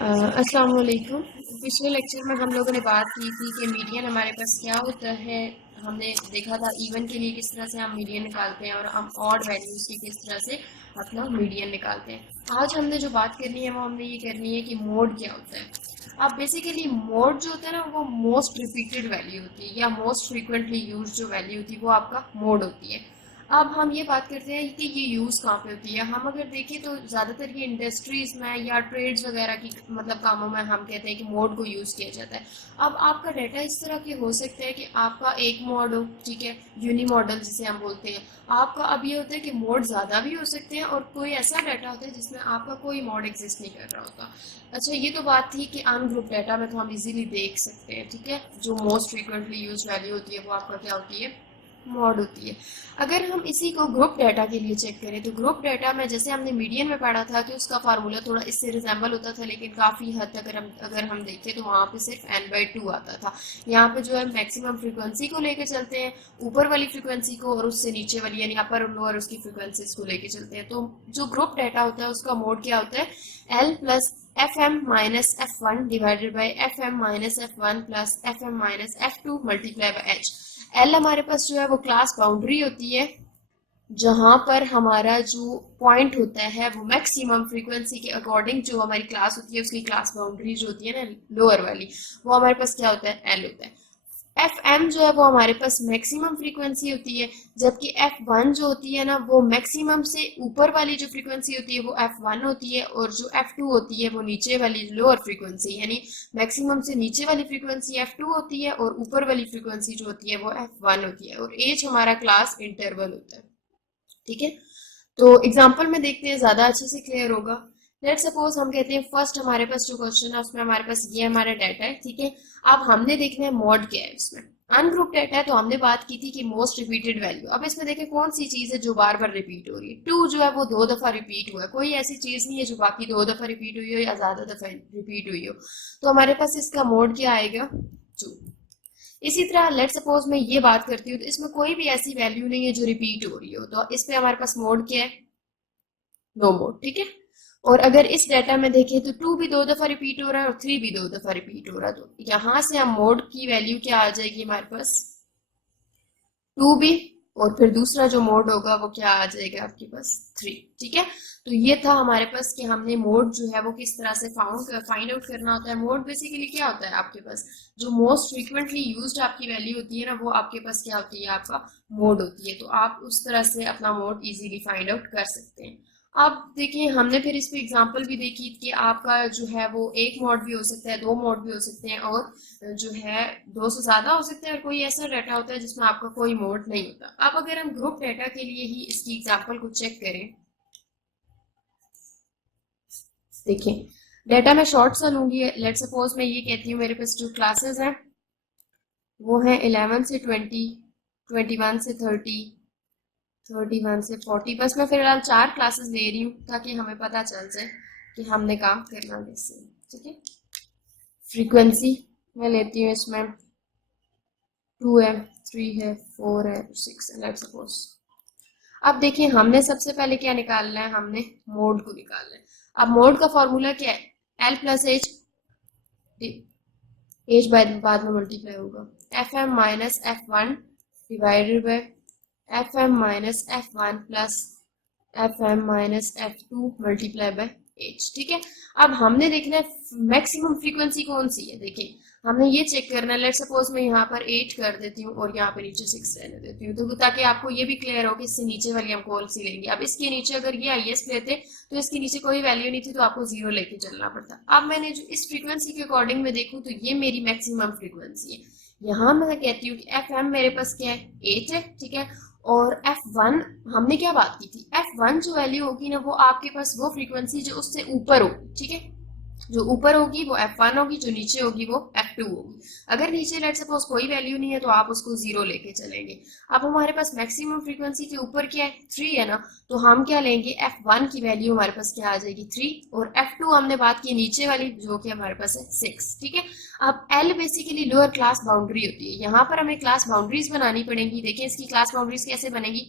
अस्सलाम वालेकुम। पिछले लेक्चर में हम लोगों ने बात की थी कि मीडियन हमारे पास क्या होता है। हमने देखा था इवन के लिए किस तरह से हम मीडियन निकालते हैं और हम ऑड वैल्यूज की किस तरह से अपना मीडियन निकालते हैं। आज हमने जो बात करनी है वो हमने ये करनी है कि मोड क्या होता है। अब बेसिकली मोड जो होता है ना वो मोस्ट रिपीटेड वैल्यू होती है या मोस्ट फ्रीक्वेंटली यूज जो वैल्यू होती है वो आपका मोड होती है। अब हम ये बात करते हैं कि ये यूज़ कहाँ पे होती है। हम अगर देखें तो ज़्यादातर ये इंडस्ट्रीज़ में या ट्रेड्स वगैरह की मतलब कामों में हम कहते हैं कि मोड को यूज़ किया जाता है। अब आपका डाटा इस तरह के हो सकते हैं कि आपका एक मोड हो, ठीक है, यूनी मॉडल जिसे हम बोलते हैं। आपका अब ये होता है कि मोड ज़्यादा भी हो सकते हैं और कोई ऐसा डाटा होता है जिसमें आपका कोई मोड एग्जिस्ट नहीं कर रहा होता। अच्छा, ये तो बात थी कि अनग्रुप डाटा में तो हम इजीली देख सकते हैं, ठीक है, जो मोस्ट फ्रीक्वेंटली यूज वैल्यू होती है वो आपका क्या होती है, मॉड होती है। अगर हम इसी को ग्रुप डाटा के लिए चेक करें तो ग्रुप डाटा में जैसे हमने मीडियन में पढ़ा था कि उसका फार्मूला थोड़ा इससे रिजेंबल होता था, लेकिन काफ़ी हद तक अगर हम देखें तो वहाँ पे सिर्फ n/2 आता था। यहाँ पे जो है मैक्सिमम फ्रीक्वेंसी को लेके चलते हैं, ऊपर वाली फ्रीक्वेंसी को, और उससे नीचे वाली यानी अपर और लोअर उसकी फ्रीक्वेंसीज को लेके चलते हैं। तो जो ग्रुप डाटा होता है उसका मोड क्या होता है, l plus f m minus f one divided by f m minus f one plus f m minus f two multiply by h. L हमारे पास जो है वो क्लास बाउंड्री होती है, जहां पर हमारा जो पॉइंट होता है वो मैक्सिमम फ्रीक्वेंसी के अकॉर्डिंग जो हमारी क्लास होती है उसकी क्लास बाउंड्री जो होती है ना लोअर वाली, वो हमारे पास क्या होता है, एल होता है। एफ एम जो है वो हमारे पास मैक्सिमम फ्रीक्वेंसी होती है, जबकि एफ वन जो होती है ना वो मैक्सिमम से ऊपर वाली जो फ्रीक्वेंसी होती है वो एफ वन होती है, और जो एफ टू होती है वो नीचे वाली लोअर फ्रीक्वेंसी यानी मैक्सिमम से नीचे वाली फ्रीक्वेंसी एफ टू होती है और ऊपर वाली फ्रीक्वेंसी जो होती है वो एफ वन होती है, और एच हमारा क्लास इंटरवल होता है, ठीक है। तो एग्जाम्पल में देखते हैं, ज्यादा अच्छे से क्लियर होगा। लेट सपोज हम कहते हैं फर्स्ट हमारे पास जो क्वेश्चन है उसमें हमारे पास ये हमारा डाटा है, ठीक है। अब हमने देखना है मॉड क्या है उसमें। अनग्रुप डाटा है तो हमने बात की थी कि मोस्ट रिपीटेड वैल्यू। अब इसमें देखें कौन सी चीज है जो बार बार रिपीट हो रही है। टू जो है वो 2 दफा रिपीट हुआ है, कोई ऐसी चीज नहीं है जो बाकी 2 दफा रिपीट हुई हो या ज्यादा दफा रिपीट हुई हो। तो हमारे पास इसका मोड क्या आएगा, 2। इसी तरह लेट सपोज मैं ये बात करती हूँ तो इसमें कोई भी ऐसी वैल्यू नहीं है जो रिपीट हो रही हो, तो इस पे हमारे पास मोड क्या है, नो मोड, ठीक है। और अगर इस डाटा में देखें तो 2 भी 2 दफा रिपीट हो रहा है और 3 भी 2 दफा रिपीट हो रहा है, तो यहाँ से हम मोड की वैल्यू क्या आ जाएगी हमारे पास, 2 भी, और फिर दूसरा जो मोड होगा वो क्या आ जाएगा आपके पास, 3, ठीक है। तो ये था हमारे पास कि हमने मोड जो है वो किस तरह से फाइंड आउट करना होता है। मोड बेसिकली क्या होता है आपके पास, जो मोस्ट फ्रीक्वेंटली यूज्ड आपकी वैल्यू होती है ना वो आपके पास क्या होती है, आपका मोड होती है। तो आप उस तरह से अपना मोड इजीली फाइंड आउट कर सकते हैं। अब देखिए हमने फिर इस पे एग्जांपल भी देखी कि आपका जो है वो एक मोड भी हो सकता है, 2 मोड भी हो सकते हैं, और जो है 2 से ज्यादा हो सकते हैं, और कोई ऐसा डाटा होता है जिसमें आपका कोई मोड नहीं होता। अब अगर हम ग्रुप डाटा के लिए ही इसकी एग्जांपल को चेक करें, देखिए डाटा मैं शॉर्ट सा लूंगी। लेट सपोज मैं ये कहती हूँ मेरे पास जो क्लासेस हैं वो है 11 से 20, 21 से 30, 31 से 40। बस मैं फिलहाल 4 क्लासेस ले रही हूँ ताकि हमें पता चल जाए कि हमने काम करना कैसे है, ठीक है। फ्रीक्वेंसी मैं लेती हूँ इसमें 2 है, 3 है, 4 है, 6 है, लेट सपोज। अब देखिए हमने सबसे पहले क्या निकालना है, हमने मोड को निकालना है। अब मोड का फॉर्मूला क्या है, एल प्लस एच, एच बाद में मल्टीप्लाई होगा, f m minus f one divided by f m minus f one plus f m minus f two multiply by h, ठीक है। अब हमने देखना है मैक्सिमम फ्रीक्वेंसी कौन सी है। देखिए हमने ये चेक करना है। लेट सपोज मैं यहाँ पर 8 कर देती हूँ और यहाँ पे नीचे 6 रहने देती हूँ, तो ताकि आपको ये भी क्लियर हो कि इससे नीचे वाली हम कौन सी लेंगे। अब इसके नीचे अगर ये आईएस लेते तो इसके नीचे कोई वैल्यू नहीं थी तो आपको 0 लेके चलना पड़ता। अब मैंने जो इस फ्रीक्वेंसी के अकॉर्डिंग में देखूँ तो ये मेरी मैक्सिमम फ्रीक्वेंसी है। यहाँ मैं कहती हूँ कि एफ एम मेरे पास क्या है, 8 है, ठीक है। और F1 हमने क्या बात की थी, F1 जो वैल्यू होगी ना वो आपके पास वो फ्रीक्वेंसी जो उससे ऊपर होगी, ठीक है। जो ऊपर होगी वो F1 होगी, जो नीचे होगी वो F2 होगी। अगर नीचे लेट सपोज कोई वैल्यू नहीं है तो आप उसको 0 लेके चलेंगे। अब हमारे पास मैक्सिमम फ्रीक्वेंसी के ऊपर क्या है, 3 है ना, तो हम क्या लेंगे, F1 की वैल्यू हमारे पास क्या आ जाएगी, 3, और F2 हमने बात की नीचे वाली जो कि हमारे पास है 6, ठीक है। अब L basically lower class boundary होती है, यहाँ पर हमें क्लास बाउंड्रीज बनानी पड़ेंगी। देखिए इसकी क्लास बाउंड्रीज कैसे बनेगी,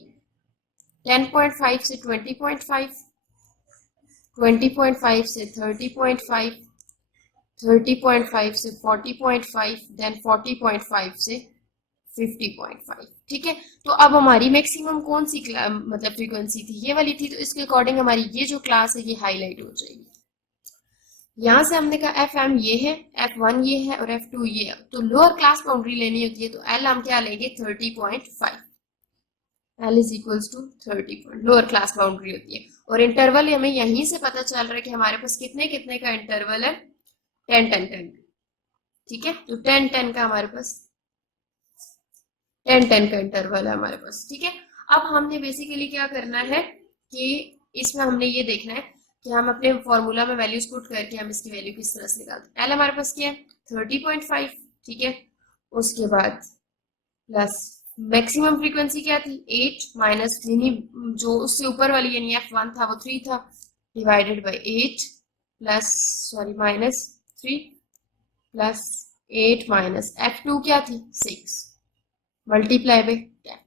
10.5 से 20.5, 20.5 से 30.5, 30.5 से 40.5, देन 40.5 से 50.5। ठीक है, तो अब हमारी मैक्सिमम कौन सी मतलब फ्रीक्वेंसी थी, ये वाली थी, तो इसके अकॉर्डिंग हमारी ये जो क्लास है ये हाईलाइट हो जाएगी। यहाँ से हमने कहा एफ एम ये है, F1 ये है और F2 ये है, तो लोअर क्लास बाउंड्री लेनी होती है, तो एल हम क्या लेंगे 30.5, l is equals to 30 lower class boundary होती है। और इंटरवल हमें यहीं से पता चल रहा है कि हमारे पास कितने कितने का इंटरवल है, 10-10-10। ठीक है, तो 10-10 का हमारे पास 10-10 का इंटरवल है हमारे पास। ठीक है, अब हमने बेसिकली क्या करना है कि इसमें हमने ये देखना है कि हम अपने फॉर्मूला में वैल्यूज पुट करके हम इसकी वैल्यू किस तरह से निकालते हैं। एल हमारे पास क्या है 30.5। ठीक है, उसके बाद प्लस मैक्सिमम फ्रीक्वेंसी क्या थी 8 माइनस जो उससे ऊपर वाली यानी F1 था वो 3 था, divided by 8 plus sorry minus 3 plus 8 minus F2 क्या थी 6 मल्टीप्लाई बाई 10।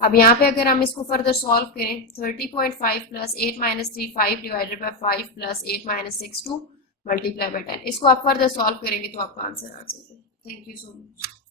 अब यहाँ पे अगर हम इसको फर्दर सॉल्व करें 30.5 plus 8 minus 3 5 divided by 5 plus 8 minus 6 2 multiply by 10, इसको आप फर्दर सॉल्व करेंगे तो आपका आंसर आ जाएगा। Thank you so much.